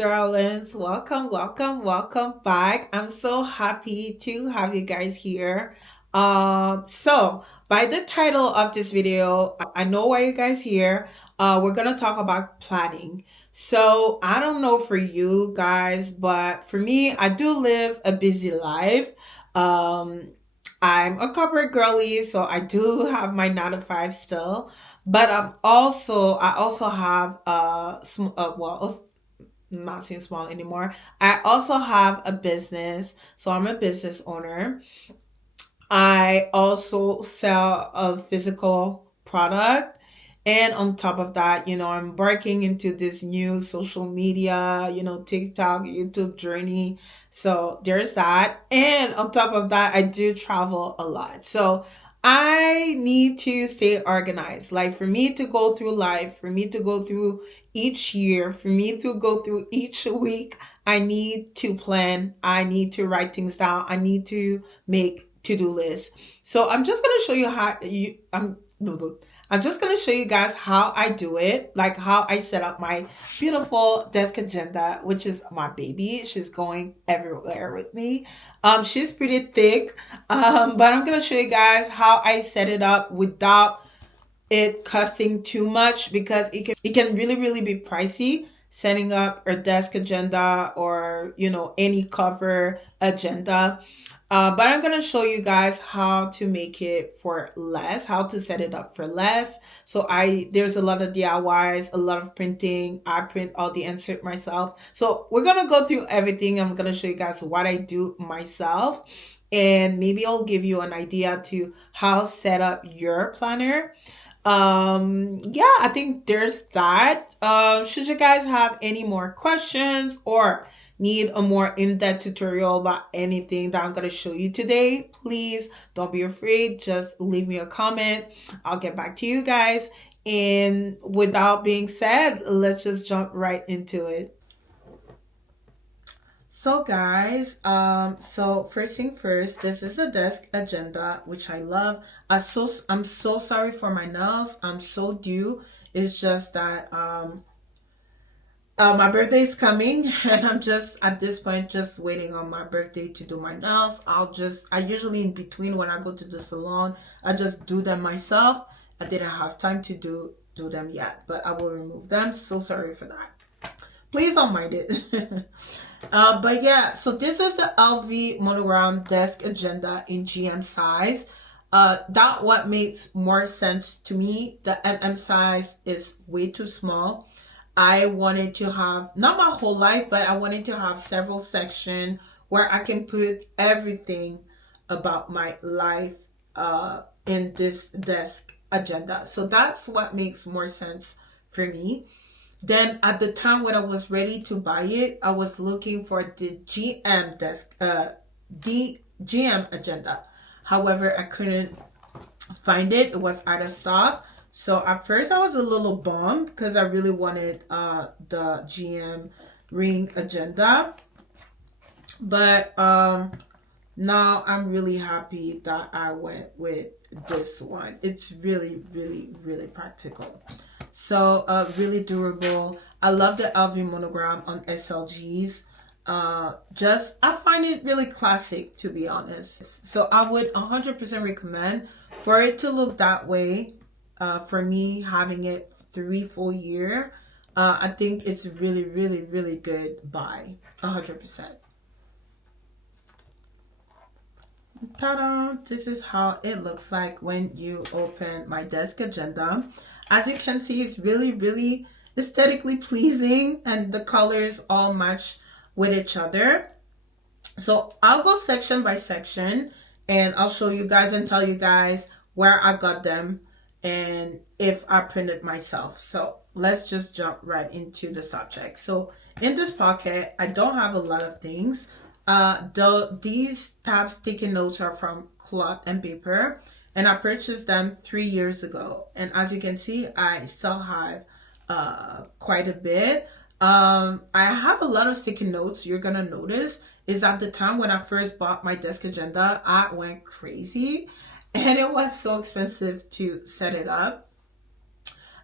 darlings. Welcome back. I'm so happy to have you guys here. So by the title of this video, I know why you guys here. We're gonna talk about planning. So I don't know for you guys, but for me, I do live a busy life. Um, I'm a corporate girly, so I do have my 9 to 5 still. But I also have not saying small anymore. I also have a business, so I'm a business owner. I also sell a physical product. And on top of that, I'm working into this new social media, TikTok, YouTube journey. So there's that. And on top of that, I do travel a lot. So I need to stay organized. Like for me to go through life, for me to go through each year, for me to go through each week, I need to plan. I need to write things down. I need to make to-do lists. So I'm just gonna show you how you I'm just gonna show you guys how I do it, like how I set up my beautiful desk agenda, which is my baby. She's going everywhere with me. She's pretty thick, but I'm gonna show you guys how I set it up without it costing too much because it can really be pricey setting up a desk agenda or any cover agenda. But I'm gonna show you guys how to make it for less, how to set it up for less. So there's a lot of DIYs, a lot of printing. I print all the insert myself. So we're gonna go through everything. I'm gonna show you guys what I do myself, and maybe I'll give you an idea to how set up your planner. Yeah, I think there's that. Should you guys have any more questions or need a more in-depth tutorial about anything that I'm going to show you today, please don't be afraid. Just leave me a comment. I'll get back to you guys. And without being said, let's just jump right into it. So guys, so first thing first, this is a desk agenda, which I love. I'm so sorry for my nails. I'm so due. It's just that my birthday is coming and I'm just at this point just waiting on my birthday to do my nails. I usually in between when I go to the salon, I just do them myself. I didn't have time to do them yet, but I will remove them. So sorry for that. Please don't mind it. But yeah, so this is the LV monogram desk agenda in GM size. That what makes more sense to me. The MM size is way too small. I wanted to have, not my whole life, but I wanted to have several sections where I can put everything about my life in this desk agenda. So that's what makes more sense for me. Then at the time when I was ready to buy it, I was looking for the GM agenda. However, I couldn't find it. It was out of stock. So at first I was a little bummed because I really wanted the GM ring agenda. But now I'm really happy that I went with this one. It's really practical. So really durable. I love the LV monogram on SLGs. I find it really classic, to be honest. So I would 100% recommend for it to look that way. For me, having it 3 full year, I think it's really good buy, 100%. Ta-da! This is how it looks like when you open my desk agenda. As you can see, it's really aesthetically pleasing and the colors all match with each other. So I'll go section by section and I'll show you guys and tell you guys where I got them and if I printed myself. So let's just jump right into the subject. So in this pocket, I don't have a lot of things. These tabs taking notes are from cloth and paper, and I purchased them 3 years ago. And as you can see, I still have quite a bit. I have a lot of sticky notes. You're gonna notice is that the time when I first bought my desk agenda, I went crazy, and it was so expensive to set it up.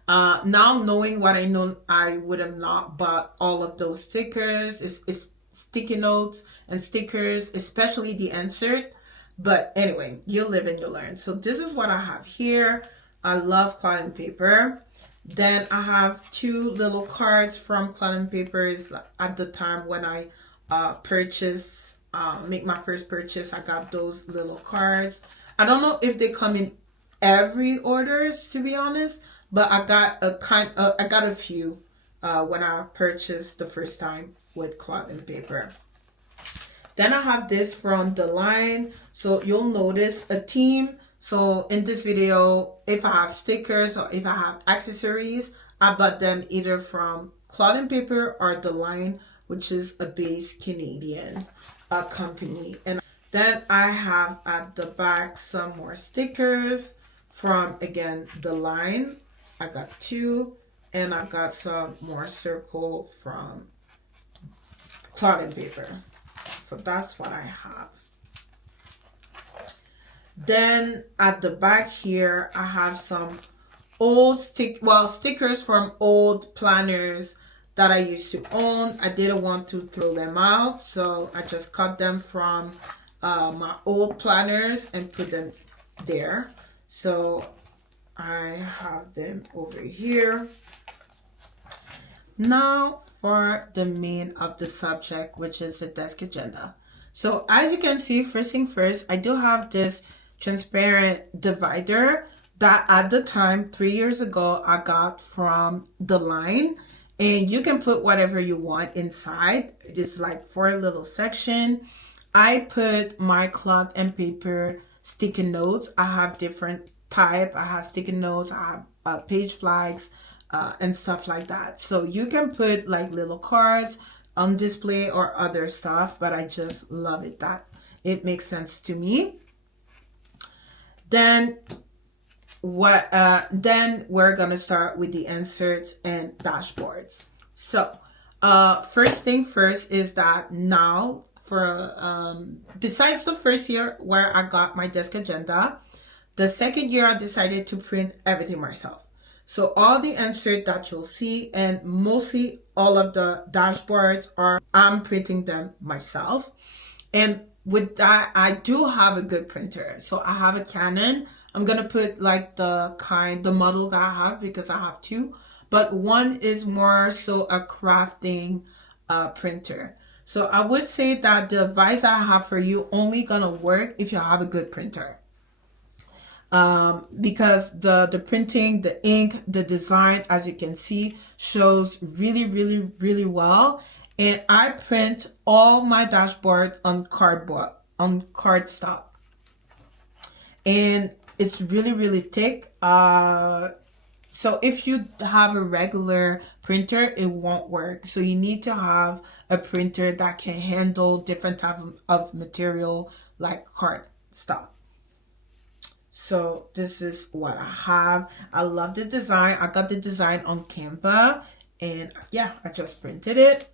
Now knowing what I know, I would have not bought all of those stickers, it's sticky notes and stickers, especially the insert. But anyway, you live and you learn. So this is what I have here. I love cloth and paper. Then I have two little cards from cloth and papers. At the time when I make my first purchase, I got those little cards. I don't know if they come in every orders, to be honest, but I got a few when I purchased the first time with cloth and paper. Then I have this from the line. So you'll notice a theme. So in this video, if I have stickers or if I have accessories, I bought them either from Cloth and Paper or the line, which is a base Canadian company. And then I have at the back some more stickers from, again, the line. I got two, and I got some more circle from Cloth and Paper. So that's what I have. Then at the back here, I have some old stickers from old planners that I used to own. I didn't want to throw them out, so I just cut them from my old planners and put them there. So I have them over here. Now for the main of the subject, which is the desk agenda. So as you can see, first thing first, I do have this transparent divider that at the time, 3 years ago, I got from the line. And you can put whatever you want inside. It's like 4 little section. I put my cloth and paper sticky notes. I have different type. I have sticky notes. I have page flags and stuff like that. So you can put like little cards on display or other stuff, but I just love it that it makes sense to me. Then we're gonna start with the inserts and dashboards. So first thing first is that now for besides the first year where I got my desk agenda, the second year I decided to print everything myself. So all the inserts that you'll see and mostly all of the dashboards I'm printing them myself. And with that, I do have a good printer. So I have a Canon. I'm going to put like the model that I have because I have two. But one is more so a crafting printer. So I would say that the advice that I have for you only going to work if you have a good printer. Because the printing, the ink, the design, as you can see, shows really, really, really well. And I print all my dashboard on cardstock. And it's really, really thick. So if you have a regular printer, it won't work. So you need to have a printer that can handle different type of material like cardstock. So this is what I have. I love the design. I got the design on Canva, and yeah, I just printed it.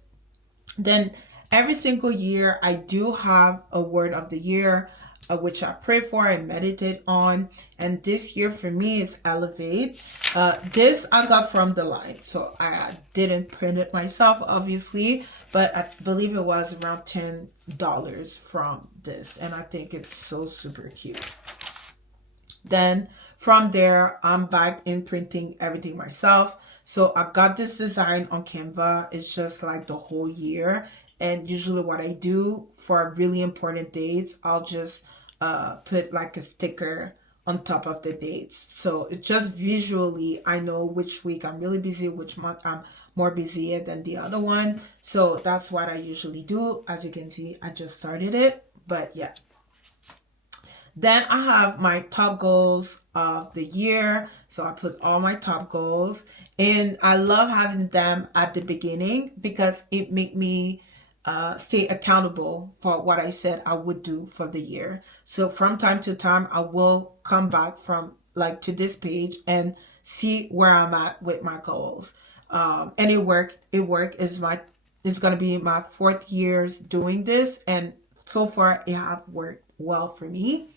Then every single year I do have a word of the year, which I pray for and meditate on. And this year for me is elevate. This I got from the line. So I didn't print it myself, obviously, but I believe it was around $10 from this. And I think it's so super cute. Then from there, I'm back in printing everything myself. So I got this design on Canva. It's just like the whole year. And usually what I do for really important dates, I'll just put like a sticker on top of the dates. So it just visually, I know which week I'm really busy, which month I'm more busy than the other one. So that's what I usually do. As you can see, I just started it, but yeah. Then I have my top goals of the year. So I put all my top goals, and I love having them at the beginning because it make me stay accountable for what I said I would do for the year. So from time to time, I will come back from like to this page and see where I'm at with my goals. And it worked. It's going to be my 4th year doing this. And so far it have worked well for me.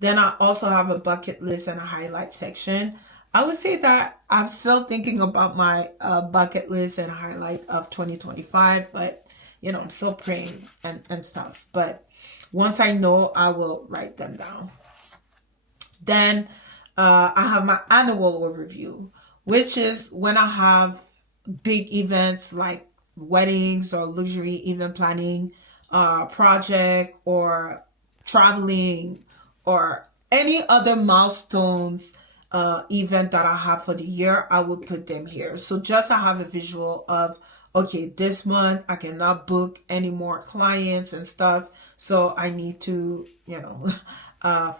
Then I also have a bucket list and a highlight section. I would say that I'm still thinking about my bucket list and highlight of 2025, but I'm still praying and stuff. But once I know, I will write them down. Then I have my annual overview, which is when I have big events like weddings or luxury event planning project or traveling or any other milestones event that I have for the year. I would put them here. So just I have a visual of, okay, this month I cannot book any more clients and stuff. So I need to,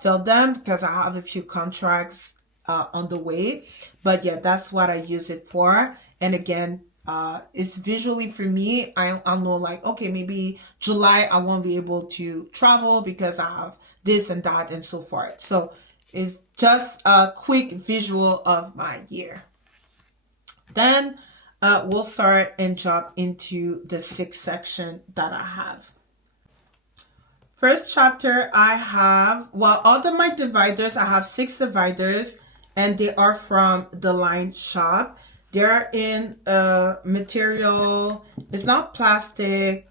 fill them because I have a few contracts on the way. But yeah, that's what I use it for. And again, it's visually for me. I'll know like, okay, maybe July I won't be able to travel because I have this and that and so forth. So it's just a quick visual of my year. Then we'll start and jump into the 6th section that I have. First chapter, I have, all of my dividers, I have 6 dividers, and they are from the line shop. They're in material, it's not plastic.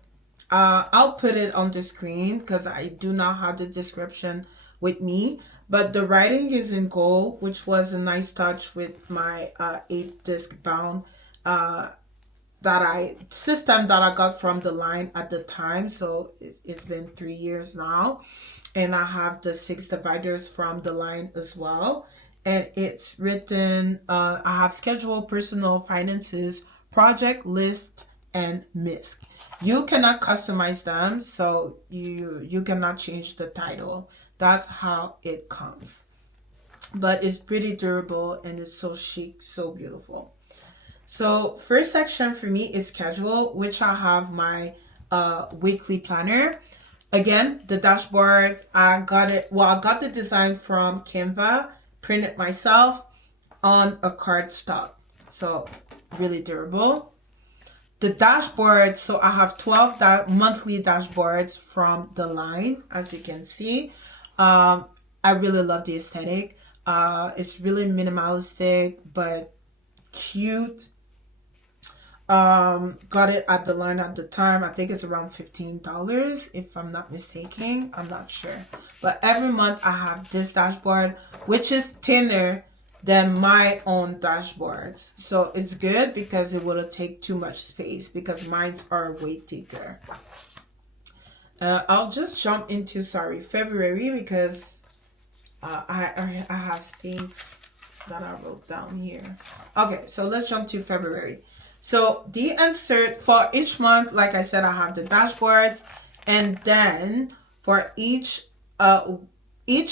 I'll put it on the screen because I do not have the description with me. But the writing is in gold, which was a nice touch with my 8-disc bound system that I got from the line at the time. So it's been 3 years now. And I have the 6 dividers from the line as well. And it's written, I have schedule, personal, finances, project, list, and Misc. You cannot customize them, so you cannot change the title. That's how it comes. But it's pretty durable and it's so chic, so beautiful. So first section for me is schedule, which I have my weekly planner. Again, the dashboard, I got the design from Canva, printed myself on a cardstock. So really durable. The dashboard, so I have 12 monthly dashboards from the line, as you can see. I really love the aesthetic. It's really minimalistic, but cute. Got it at the line at the time. I think it's around $15 if I'm not mistaken. I'm not sure. But every month I have this dashboard, which is thinner than my own dashboards. So it's good because it will take too much space because mine are way thicker. I'll just jump into, February because I have things that I wrote down here. Okay, so let's jump to February. So the insert for each month, like I said, I have the dashboards, and then for each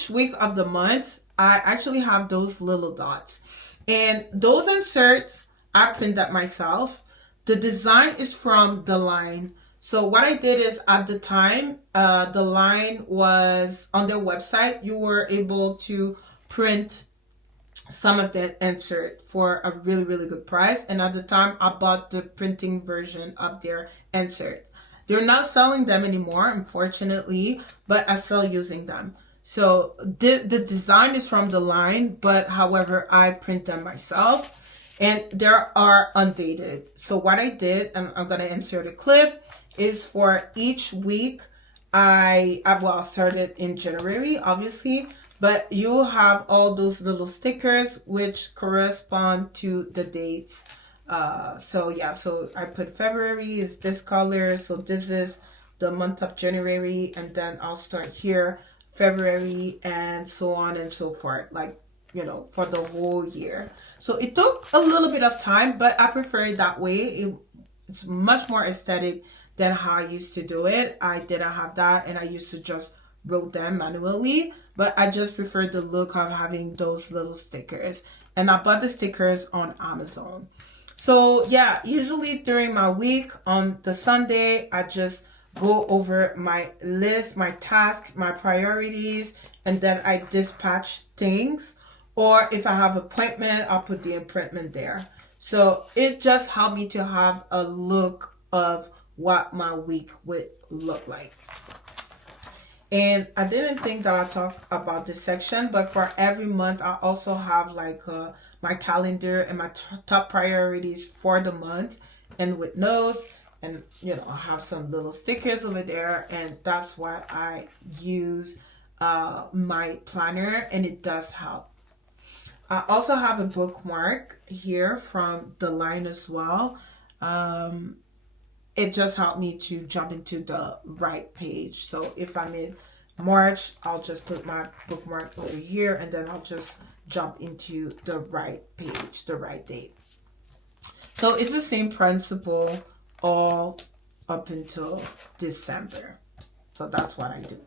week of the month, I actually have those little dots, and those inserts I print that myself. The design is from the line. So what I did is at the time, the line was on their website. You were able to print some of that insert for a really, really good price. And at the time, I bought the printing version of their insert. They're not selling them anymore, unfortunately, but I'm still using them. So the design is from the line, but however, I print them myself. And they are undated. So what I did, and I'm going to insert a clip, is for each week, I started in January, obviously, but you have all those little stickers which correspond to the dates. So I put February is this color. So this is the month of January. And then I'll start here, February, and so on and so forth. Like, for the whole year. So it took a little bit of time, but I prefer it that way. It's much more aesthetic than how I used to do it. I didn't have that, and I used to just wrote them manually, but I just prefer the look of having those little stickers. And I bought the stickers on Amazon. So yeah, usually during my week on the Sunday, I just go over my list, my tasks, my priorities, and then I dispatch things. Or if I have appointment, I'll put the appointment there. So it just helped me to have a look of what my week would look like. And I didn't think that I talked about this section, but for every month, I also have like my calendar and my top priorities for the month, and with notes, and I have some little stickers over there, and that's what I use my planner, and it does help. I also have a bookmark here from the line as well. It just helped me to jump into the right page. So if I'm in March, I'll just put my bookmark over here, and then I'll just jump into the right page, the right date. So it's the same principle all up until December. So that's what I do.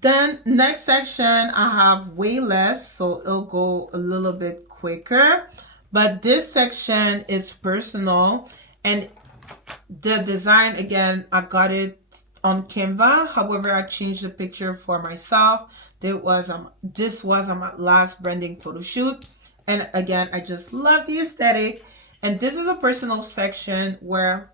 Then next section, I have way less, so it'll go a little bit quicker. But this section is personal, and the design, again, I got it on Canva. However, I changed the picture for myself. This was on my last branding photo shoot. And again, I just love the aesthetic. And this is a personal section where,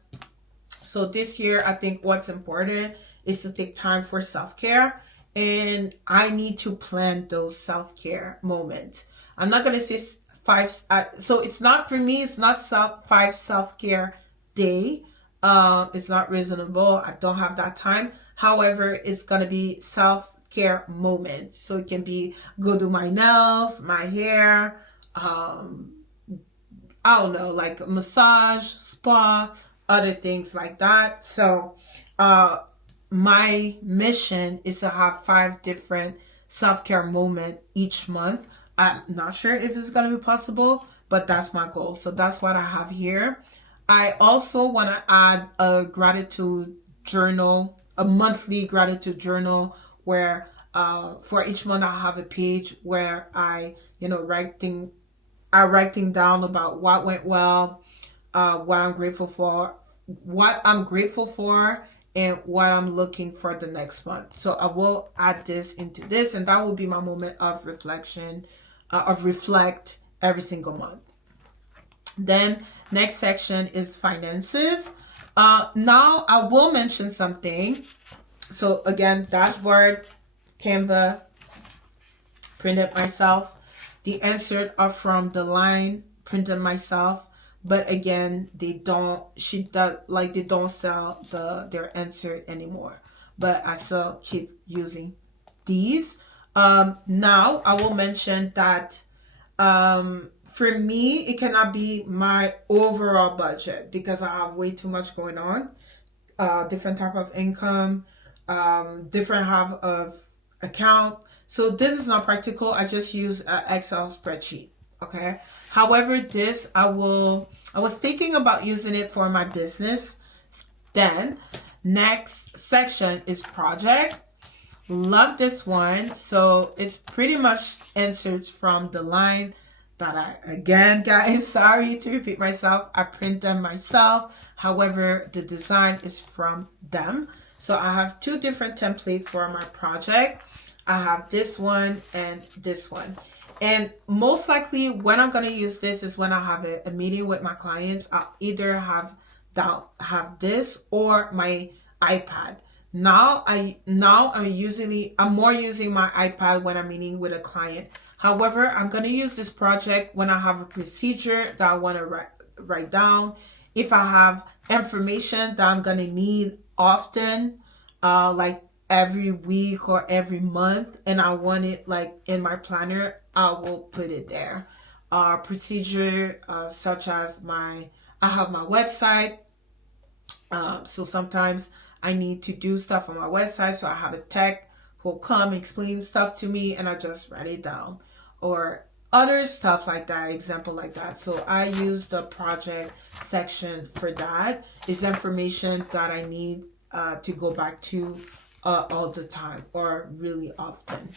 so this year, I think what's important is to take time for self-care. And I need to plan those self-care moments. I'm not going to say 5. So it's not, for me, it's not 5 self-care day. It's not reasonable. I don't have that time. However, it's going to be self-care moment. So it can be go do my nails, my hair, I don't know, like massage, spa, other things like that. So, my mission is to have 5 different self-care moments each month. I'm not sure if it's going to be possible, but that's my goal. So that's what I have here. I also want to add a gratitude journal, a monthly gratitude journal, where for each month I have a page where I write things down about what went well, what I'm grateful for, and what I'm looking for the next month. So I will add this into this, and that will be my moment of reflection, reflect every single month. Then next section is finances. Now I will mention something. So again, dashboard, Canva, printed myself. The insert are from the line, printed myself. But again, they don't sell their insert anymore. But I still keep using these. Now I will mention that for me, it cannot be my overall budget because I have way too much going on. Different type of income, different half of account. So this is not practical. I just use an Excel spreadsheet. Okay. However, I was thinking about using it for my business. Then next section is project. Love this one. So it's pretty much inserts from the line that again, guys, sorry to repeat myself, I print them myself. However, the design is from them. So I have 2 different templates for my project. I have this one and this one. And most likely when I'm going to use this is when I have a meeting with my clients. I'll either have this or my iPad. Now I'm more using my iPad when I'm meeting with a client. However, I'm going to use this project when I have a procedure that I want to write down. If I have information that I'm going to need often, like every week or every month, and I want it like in my planner, I will put it there. Procedure such as I have my website. So sometimes I need to do stuff on my website, so I have a tech who'll come explain stuff to me, and I just write it down, or other stuff like that, example like that. So I use the project section for that. It's information that I need to go back to all the time or really often.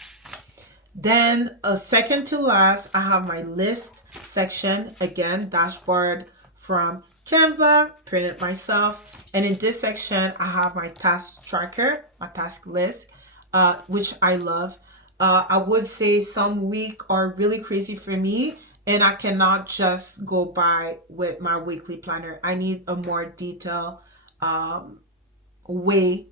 Then second to last, I have my list section. Again, dashboard from Canva, printed myself. And in this section, I have my task tracker, my task list, which I love. I would say some week are really crazy for me, and I cannot just go by with my weekly planner. I need a more detailed way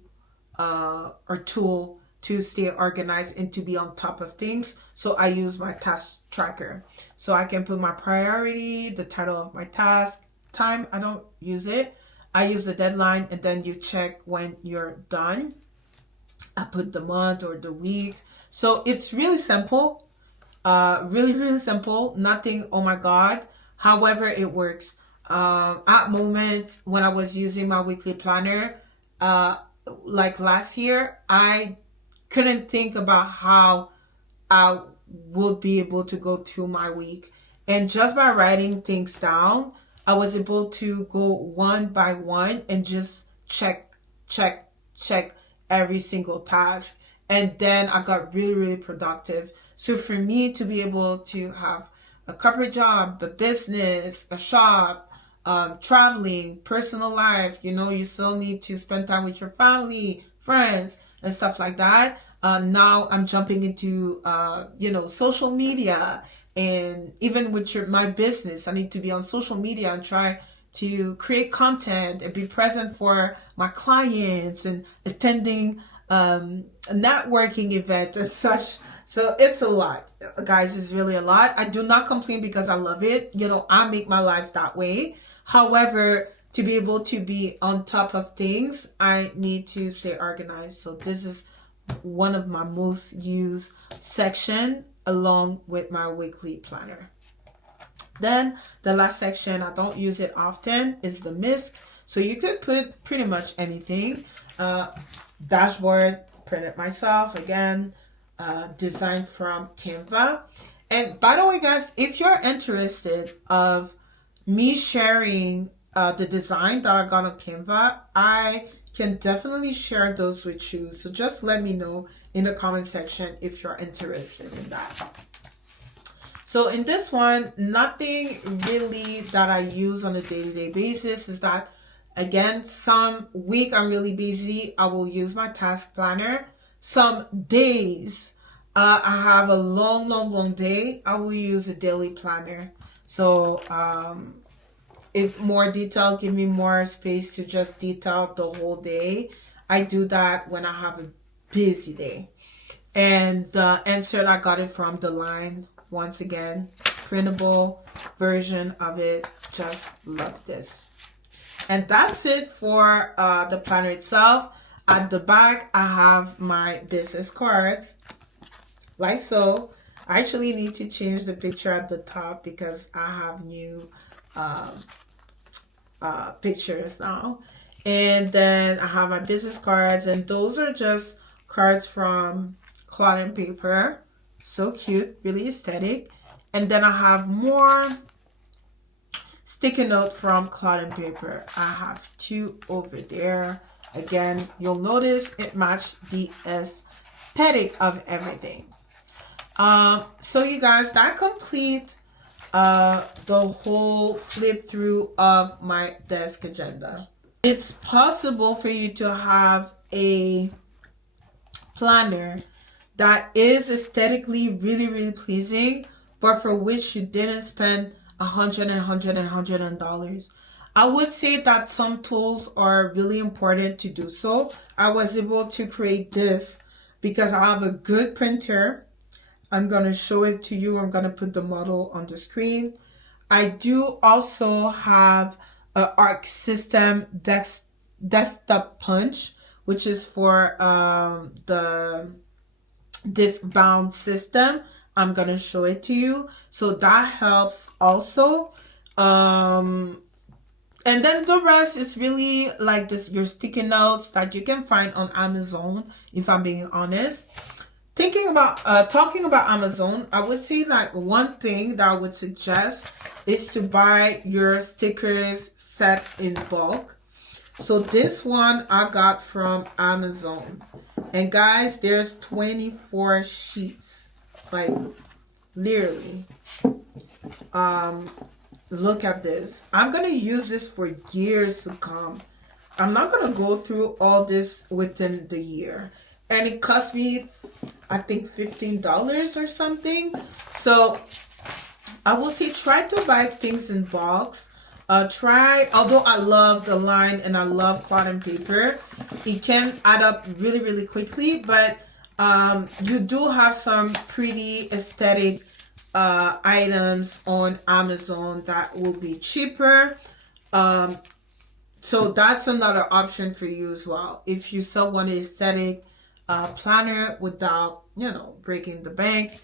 or tool to stay organized and to be on top of things. So I use my task tracker. So I can put my priority, the title of my task, time. I don't use it. I use the deadline, and then you check when you're done. I put the month or the week. So it's really simple. Really simple. Nothing, oh my God. However, it works. At moments when I was using my weekly planner, like last year, I couldn't think about how I would be able to go through my week. And just by writing things down, I was able to go one by one and just check every single task. And then I got really productive. So for me to be able to have a corporate job, a business, a shop, traveling, personal life, you still need to spend time with your family, friends, and stuff like that. Now I'm jumping into, social media, and even with my business, I need to be on social media and try to create content and be present for my clients and attending networking events and such. So it's a lot, guys. It's really a lot. I do not complain because I love it. I make my life that way. However, to be able to be on top of things, I need to stay organized. So this is one of my most used section along with my weekly planner. Then the last section, I don't use it often, is the Misc. So you could put pretty much anything. Dashboard, printed myself, again, designed from Canva. And by the way, guys, if you're interested of me sharing the design that I got on Canva, I can definitely share those with you. So just let me know in the comment section if you're interested in that. So in this one, nothing really that I use on a day-to-day basis is that, again, some week I'm really busy, I will use my task planner. Some days I have a long day, I will use a daily planner. So it more detail, give me more space to just detail the whole day. I do that when I have a busy day. And the insert, I got it from the line. Once again, printable version of it. Just love this. And that's it for the planner itself. At the back, I have my business cards, like so. I actually need to change the picture at the top because I have new pictures now. And then I have my business cards, and those are just cards from cloth and paper. So cute, really aesthetic. And then I have more sticky note from cloth and paper. I have two over there. Again, you'll notice it matched the aesthetic of everything. So you guys, that complete the whole flip through of my desk agenda. It's possible for you to have a planner that is aesthetically really pleasing, but for which you didn't spend $100. I would say that some tools are really important to do so. I was able to create this because I have a good printer. I'm going to show it to you. I'm going to put the model on the screen. I do also have an Arc System desktop punch, which is for the disc bound system. I'm gonna show it to you, so that helps also. And then the rest is really like this, your sticky notes that you can find on Amazon, if I'm being honest. Talking about Amazon, I would say like one thing that I would suggest is to buy your stickers set in bulk. So this one I got from Amazon. And guys, there's 24 sheets. Like, literally. Look at this. I'm going to use this for years to come. I'm not going to go through all this within the year. And it cost me, I think, $15 or something. So, I will say try to buy things in bulks. Although I love the line and I love cloth and paper, it can add up really quickly, but You do have some pretty aesthetic items on Amazon that will be cheaper. So that's another option for you as well. If you still want an aesthetic planner without, breaking the bank.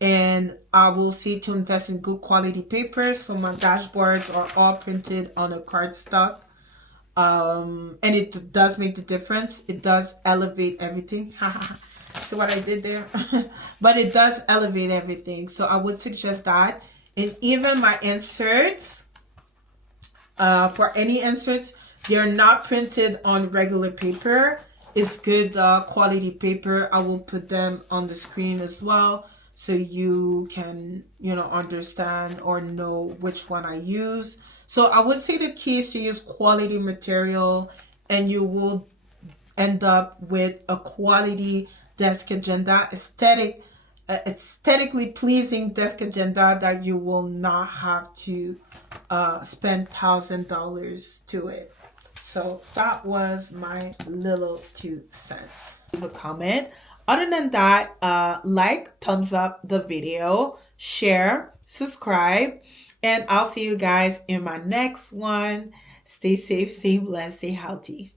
And I will see to invest in good quality paper. So my dashboards are all printed on a cardstock. And it does make the difference. It does elevate everything. See what I did there? But it does elevate everything. So I would suggest that. And even my inserts, for any inserts, they're not printed on regular paper. It's good quality paper. I will put them on the screen as well, so you can, understand or know which one I use. So I would say the key is to use quality material, and you will end up with a quality desk agenda, aesthetically pleasing desk agenda that you will not have to spend $1,000 to it. So that was my little 2 cents. Leave a comment. Other than that, thumbs up the video, share, subscribe, and I'll see you guys in my next one. Stay safe, stay blessed, stay healthy.